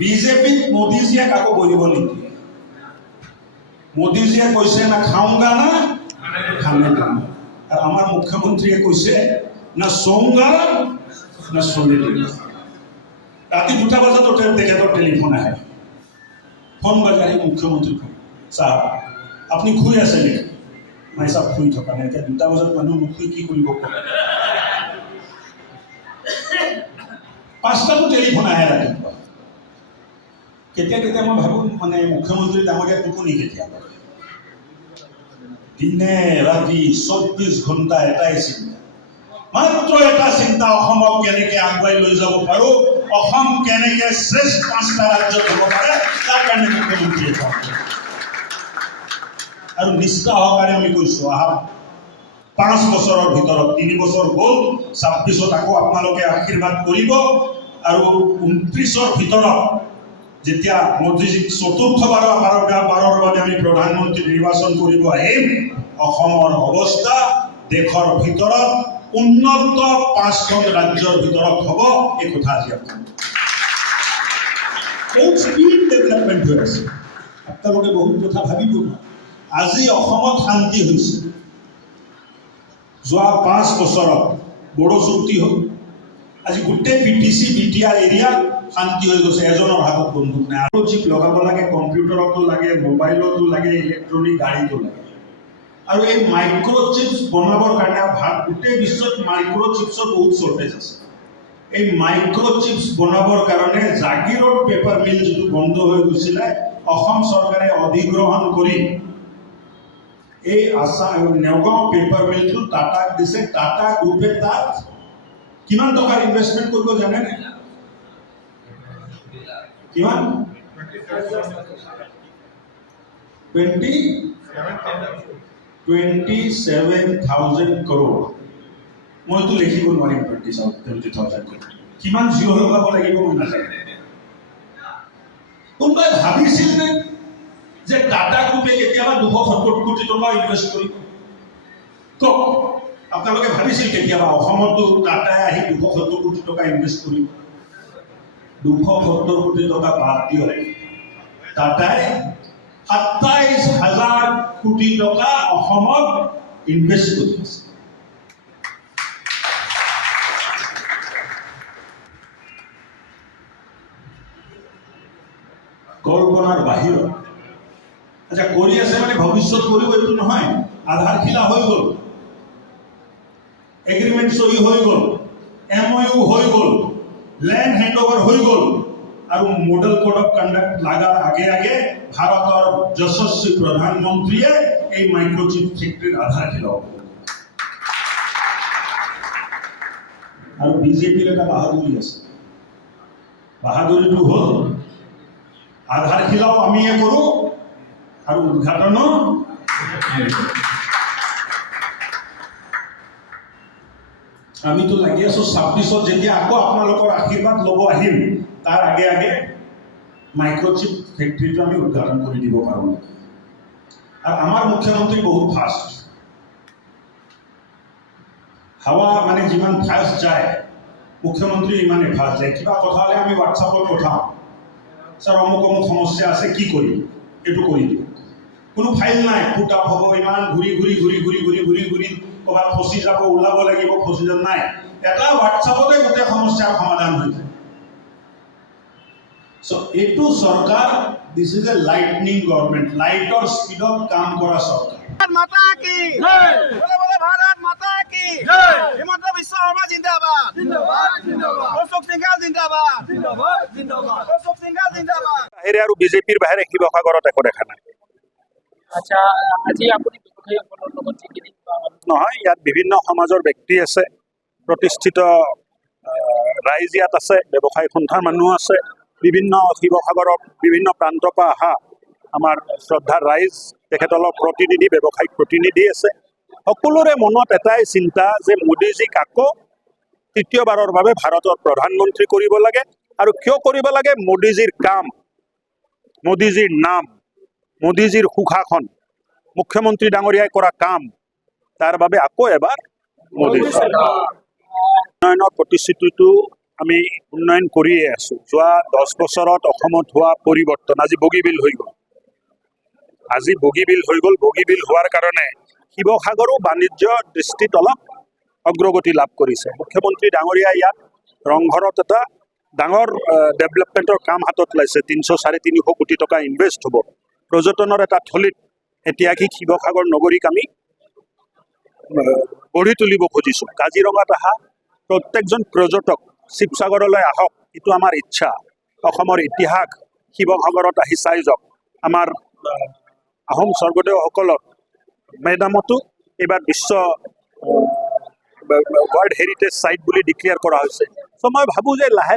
বিজেপিত মোদীজিয়ে কাকো বহিব নিদিয়ে। মোদীজিয়ে কৈছে না খাওঁগা না খানে না, আর আমার মুখ্যমন্ত্রীয়ে কৈছে না সোংগা না চলি দিম। রাতি 2টা বজাত তেখেতৰ টেলিফোন আহে, ফোন বাজাৰি মুখ্যমন্ত্ৰী ফোন, ছাৰ আপুনি শুই আছে নেকি? মই ছাৰ শুই থকা নাই, এতিয়া 2টা বজাত মানুহ নুশুই কি কৰিব কওক। 5টাতো টেলিফোন আহে ৰাতিপুৱা। কেতিয়া কেতিয়া মই ভাবোঁ মানে মুখ্যমন্ত্ৰী ডাঙৰীয়া টোপনি কেতিয়া কৰে। দিনে ৰাতি 24 ঘণ্টা এটাই চিন্তা, মাত্ৰ এটা চিন্তা, অসমক কেনেকৈ আগুৱাই লৈ যাব পাৰোঁ, অসম কেনেকৈ শ্ৰেষ্ঠ 5টা ৰাজ্যত হ'ব পাৰে, তাৰ কাৰণে মুখ্যমন্ত্ৰীয়ে কাম কৰে। আৰু নিষ্ঠা সহকাৰে আমি কৈছোঁ, অহা 5 বছৰৰ ভিতৰত 3 বছৰ হ'ল, 26ত আকৌ আপোনালোকে আশীৰ্বাদ কৰিব, আৰু 29ৰ ভিতৰত যেতিয়া মোদীজীক 4ৰ্থবাৰৰ বাবে আমি প্ৰধানমন্ত্ৰী নিৰ্বাচন কৰিব আহিম, অসমৰ অৱস্থা দেশৰ ভিতৰত উন্নত 5খন ৰাজ্যৰ ভিতৰত হ'ব। এই কথা আজি বহুত স্পীড ডেভেলপমেণ্ট হৈ আছে। আপোনালোকে বহুত কথা ভাবিব নোৱাৰে। আজি অসমত শান্তি হৈছে। যোৱা 5 বছৰত বড়ো চুক্তি হ'ল, আজি গোটেই BTC BTR এৰিয়া শান্তি হৈ গৈছে। এজনৰ হাতত বন্দুক নাই। আৰু চিপ লগাব লাগে, কম্পিউটাৰতো লাগে, মোবাইলতো লাগে, ইলেক্ট্ৰনিক গাড়ীতো লাগে। আৰু এই মাইক্ৰ'চিপছ বনাবৰ কাৰণে গোটেই বিশ্বত মাইক্ৰ'চিপছৰ বহুত শ্বৰ্টেজ আছে। এই মাইক্ৰ'চিপছ বনাবৰ কাৰণে জাগিৰোড পেপাৰ মিল যিটো বন্ধ হৈ গৈছিলে, অসম চৰকাৰে অধিগ্ৰহণ কৰি এই নেওগাঁও পেপাৰ মিলটো টাটাক দিছে। টাটা গ্ৰুপে তাত কিমান টকাৰ ইনভেষ্টমেণ্ট কৰিব জানেনে? কিমান? 27,000 crore। মইতো লিখিব নোৱাৰিম 20,000 crore। কিমান জিৰ' লগাব লাগিব মই নাজানো। কোনোবাই ভাবিছিল নে যে টাটা গ্ৰুপে কেতিয়াবা 270 কোটি টকা ইনভেষ্ট কৰিব? কওক, আপোনালোকে ভাবিছিল কেতিয়াবা অসমতো টাটাই আহি 270 কোটি টকা ইনভেষ্ট কৰিব? 270 কোটি টকা বাদ দিয়ক, টাটাই 27,000 কোটি টকা অসমত ইনভেষ্ট কৰি আছে। কল্পনাৰ বাহিৰত। আচ্ছা, কৰি আছে মানে ভৱিষ্যত কৰিব এইটো নহয়। আধাৰশিলা হৈ গ'ল, এগ্ৰিমেণ্ট চহী হৈ গ'ল, MOU হৈ গ'ল, লেণ্ড হেণ্ড অভাৰ হৈ গ'ল, আৰু মডেল কোড অফ কণ্ডাক্ট লাগাৰ আগে আগে ভাৰতৰ যশস্বী প্ৰধানমন্ত্ৰীয়ে এই মাইক্ৰ'চিপ ফেক্টৰীৰ আধাৰশিলা হ'ব। আৰু বিজেপিৰ এটা বাহাদুৰি আছে। বাহাদুৰিটো হ'ল আধাৰশিলাও আমিয়ে কৰোঁ আৰু উদ্ঘাটনো। আমিতো লাগি আছো 26ত যেতিয়া আকৌ আপোনালোকৰ আশীৰ্বাদ ল'ব আহিম, তাৰ আগে আগে মাইক্ৰ'চিপ ফেক্টৰীটো আমি উদ্ঘাটন কৰি দিব পাৰোঁ। আৰু আমাৰ মুখ্যমন্ত্ৰী বহুত ফাষ্ট। হাৱা মানে যিমান ফাষ্ট যায়, মুখ্যমন্ত্ৰী ইমানেই ফাষ্ট যায়। কিবা কথা হ'লে আমি হোৱাটছআপত পঠাওঁ, ছাৰ অমুক অমুক সমস্যা আছে, কি কৰিম, এইটো কৰি দিওঁ। কোনো ফাইল নাই, পুট আপ হ'ব, ইমান ঘূৰি ঘূৰি ঘূৰি ঘূৰি ঘূৰি ঘূৰি ঘূৰি ক'ৰবাত ফচি যাব, ওলাব লাগিব, ফচি যাব নাই। এটা হোৱাটছআপতে গোটেই সমস্যাৰ সমাধান হৈ যায়। চ' এইটো চৰকাৰ, this is a lightning government, লাইটৰ স্পীডত কাম কৰা চৰকাৰ। माता की जय, बोलो बोलो भारत माता की जय। हिमंत विश्व शर्मा जिंदाबाद जिंदाबाद जिंदाबाद, अशोक सिंघाल जिंदाबाद जिंदाबाद जिंदाबाद, अशोक सिंघाल जिंदाबाद। বাহিৰে আৰু বিজেপিৰ বাহিৰে শিৱসাগৰত একো দেখা নাই। আচ্ছা, আজি আপুনি ব্যৱসায়ীসকলৰ লগত যিখিনি নহয়, ইয়াত বিভিন্ন সমাজৰ ব্যক্তি আছে, প্ৰতিষ্ঠিত ৰাইজ ইয়াত আছে, ব্যৱসায়িক সন্থাৰ মানুহ আছে, বিভিন্ন শিৱসাগৰৰ বিভিন্ন প্ৰান্তৰ পৰা অহা আমাৰ শ্ৰদ্ধাৰ ৰাইজ, তেখেতসকলৰ প্ৰতিনিধি, ব্যৱসায়িক প্ৰতিনিধি আছে। সকলোৰে মনত এটাই চিন্তা যে মোদীজীক আকৌ তৃতীয়বাৰৰ বাবে ভাৰতৰ প্ৰধানমন্ত্ৰী কৰিব লাগে। আৰু কিয় কৰিব লাগে? মোদীজীৰ কাম, মোদীজীৰ নাম, মোদীজীৰ সুশাসন, মুখ্যমন্ত্ৰী ডাঙৰীয়াই কৰা কাম, তাৰ বাবে আকৌ এবাৰ মোদী চৰকাৰ। উন্নয়নৰ প্ৰতিশ্ৰুতিটো আমি উন্নয়ন কৰিয়ে আছোঁ। যোৱা 10 বছৰত অসমত হোৱা পৰিৱৰ্তন, আজি বগীবিল হৈ গ'ল। বগীবিল হোৱাৰ কাৰণে শিৱসাগৰো বাণিজ্য দৃষ্টিত অলপ অগ্ৰগতি লাভ কৰিছে। মুখ্যমন্ত্ৰী ডাঙৰীয়া ইয়াত ৰংঘৰত এটা ডাঙৰ ডেভেলপমেণ্টৰ কাম হাতত লৈছে। 300-350 কোটি টকা ইনভেষ্ট হ'ব। পৰ্যটনৰ এটা থলীত ঐতিহাসিক শিৱসাগৰ নগৰীক আমি গঢ়ি তুলিব খুজিছোঁ। কাজিৰঙাত অহা প্ৰত্যেকজন পৰ্যটক শিৱসাগৰলৈ আহক, এইটো আমাৰ ইচ্ছা। অসমৰ ইতিহাস শিৱসাগৰত আহি চাই যাওক। আমাৰ আহোম স্বৰ্গদেউসকলৰ মেদামতো এইবাৰ বিশ্ব ৱৰ্ল্ড হেৰিটেজ সাইট বুলি ডিক্লেয়াৰ কৰা হৈছে। চ' মই ভাবোঁ যে লাহে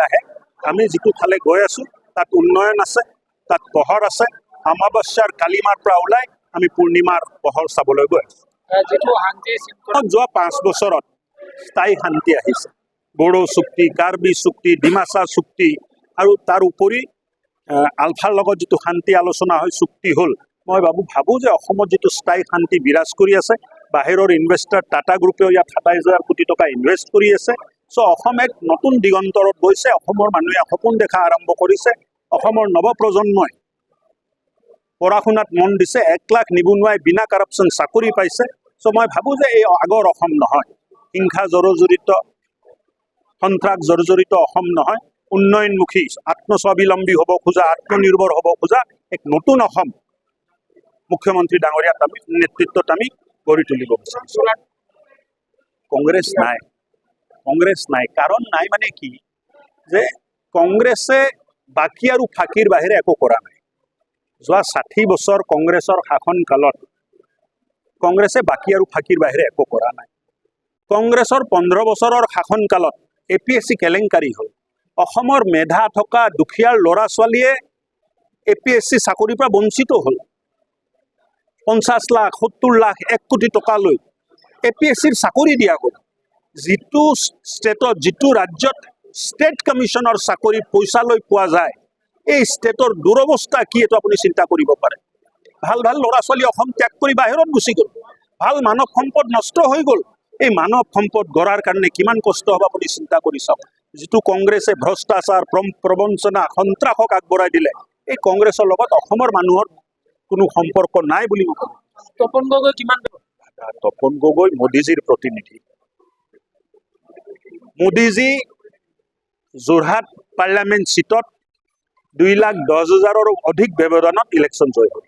লাহে আমি যিটো ফালে গৈ আছোঁ তাত উন্নয়ন আছে, তাত পোহৰ আছে। অমাৱস্যাৰ কালিমাৰ পৰা ওলাই আমি পূৰ্ণিমাৰ পোহৰ চাবলৈ গৈ আছোঁ। যিটো শান্তি শৃংখলা যোৱা 5 বছৰত স্থায়ী শান্তি আহিছে। বড়ো চুক্তি, কাৰ্বি চুক্তি, ডিমাচা চুক্তি আৰু তাৰ উপৰি আলফাৰ লগত যিটো শান্তি আলোচনা হৈ চুক্তি হ'ল, মই ভাবোঁ যে অসমত যিটো স্থায়ী শান্তি বিৰাজ কৰি আছে। বাহিৰৰ ইনভেষ্টাৰ টাটা গ্ৰুপেও ইয়াত 27,000 কোটি টকা ইনভেষ্ট কৰি আছে। চ' অসম এক নতুন দিগন্তৰত গৈছে। অসমৰ মানুহে সপোন দেখা আৰম্ভ কৰিছে। অসমৰ নৱপ্ৰজন্মই পঢ়া শুনাত মন দিছে। 1 লাখ নিবনুৱাই বিনা কাৰাপশ্যন চাকৰি পাইছে। চ' মই ভাবোঁ যে এই আগৰ অসম নহয়, হিংসা জৰ্জৰিত সন্ত্ৰাস জৰ্জৰিত অসম নহয়। উন্নয়নমুখী, আত্মস্বাৱলম্বী হ'ব খোজা, আত্মনিৰ্ভৰ হ'ব খোজা এক নতুন অসম মুখ্যমন্ত্ৰী ডাঙৰীয়াত আমি নেতৃত্বত আমি গঢ়ি তুলিব বিচাৰিছোঁ। কংগ্ৰেছ নাই। কাৰণ নাই মানে কি, যে কংগ্ৰেছে বাকী আৰু ফাঁকিৰ বাহিৰে একো কৰা নাই। যোৱা 60 বছৰ কংগ্ৰেছৰ শাসনকালত কংগ্ৰেছে বাকী আৰু ফাঁকিৰ বাহিৰে একো কৰা নাই। কংগ্ৰেছৰ 15 বছৰৰ শাসনকালত APSC কেলেংকাৰী হ'ল। অসমৰ মেধা থকা দুখীয়াৰ ল'ৰা ছোৱালীয়ে APSC চাকৰিৰ পৰা বঞ্চিত হ'ল। 50 লাখ, 70 লাখ, 1 কোটি টকা লৈ APSCৰ চাকৰি দিয়া গ'ল। যিটো ষ্টেটত, যিটো ৰাজ্যত ষ্টেট কমিশ্যনৰ চাকৰি পইচা লৈ পোৱা যায়, এই ষ্টেটৰ দুৰৱস্থা কি এইটো আপুনি চিন্তা কৰিব পাৰে। ভাল ল'ৰা ছোৱালী অসম ত্যাগ কৰি বাহিৰত গুচি গ'ল। ভাল মানৱ সম্পদ নষ্ট হৈ গ'ল। এই মানৱ সম্পদ গঢ়াৰ কাৰণে কিমান কষ্ট হ'ব আপুনি চিন্তা কৰি চাওক। যিটো কংগ্ৰেছে ভ্ৰষ্টাচাৰ, প্ৰবঞ্চনা, সন্ত্ৰাসক আগবঢ়াই দিলে, এই কংগ্ৰেছৰ লগত অসমৰ মানুহৰ কোনো সম্পৰ্ক নাই বুলি মই ভাবোঁ। তপন গগৈ কিমান তপন গগৈ মোদীজীৰ প্ৰতিনিধি। মোদীজী যোৰহাট পাৰ্লিয়ামেণ্ট চিটত 2,10,000ৰো অধিক ব্যৱধানত ইলেকশ্যন জয় হ'ল।